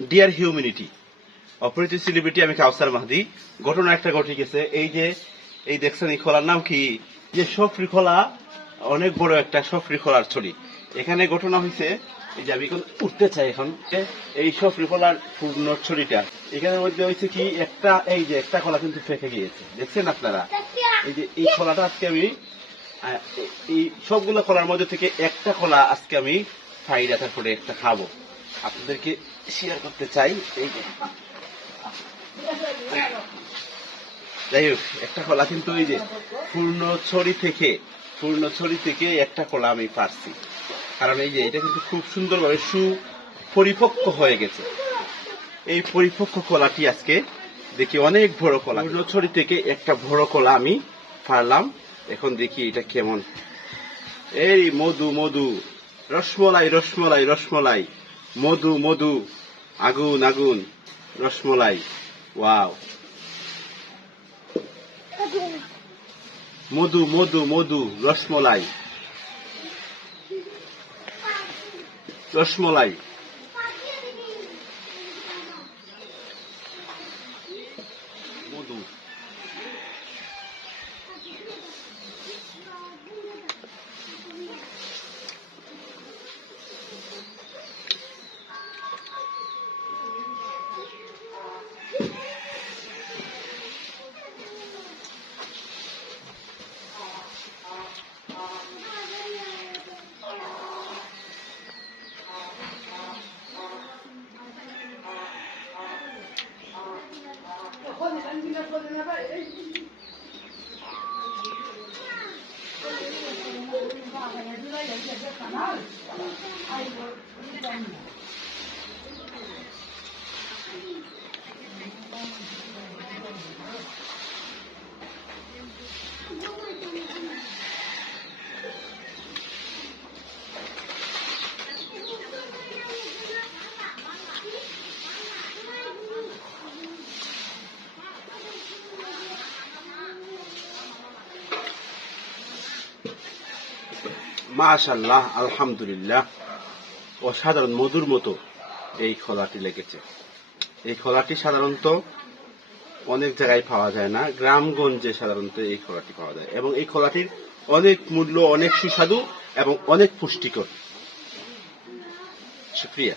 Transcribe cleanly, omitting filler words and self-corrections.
Deer humanity, অপরিচিত celebrity, আমি কাউসার মাহদি। ঘটনা একটা ঘটে গেছে। এই দেখছেন এই খোলার নাম কি? যে সফরি খোলা, অনেক বড় একটা সফরি খোলার ছড়ি। এখানে ঘটনা হয়েছে, এই যে আমি এখন উঠতে চাই এখন, এই সফরি খোলার পূর্ণ ছড়িটা এখানের মধ্যে হয়েছে কি, এই যে একটা খোলা কিন্তু ফেঁকে গিয়েছে, দেখছেন আপনারা? এই যে এই খোলাটা আজকে আমি, এই সবগুলো খোলার মধ্যে থেকে একটা খোলা আজকে আমি ফ্রাই রাখার পরে একটা খাবো, আপনাদেরকে শেয়ার করতে চাই। এই যে যাই হোক, একটা কলা কিন্তু এই যে পূর্ণ ছড়ি থেকে একটা কলা আমি পারছি। কারণ এই যে এটা কিন্তু খুব সুন্দরভাবে সুপরিপক্ক হয়ে গেছে। এই পরিপক্ক কলাটি আজকে দেখি অনেক বড় কলা। পূর্ণ ছড়ি থেকে একটা বড় কলা আমি পারলাম। এখন দেখি এটা কেমন। এই মধু, রসমলাই, মধু, আগুন, রসমলাই। ওয়াও, মধু, রসমলাই। মধু, মাশাআল্লাহ, আলহামদুলিল্লাহ। অসাধারণ, মধুর মতো এই খোলাটি লেগেছে। এই খোলাটি সাধারণত অনেক জায়গায় পাওয়া যায় না, গ্রামগঞ্জে সাধারণত এই খোলাটি পাওয়া যায়, এবং এই খোলাটির অনেক মূল্য, অনেক সুস্বাদু এবং অনেক পুষ্টিকর। শুকরিয়া।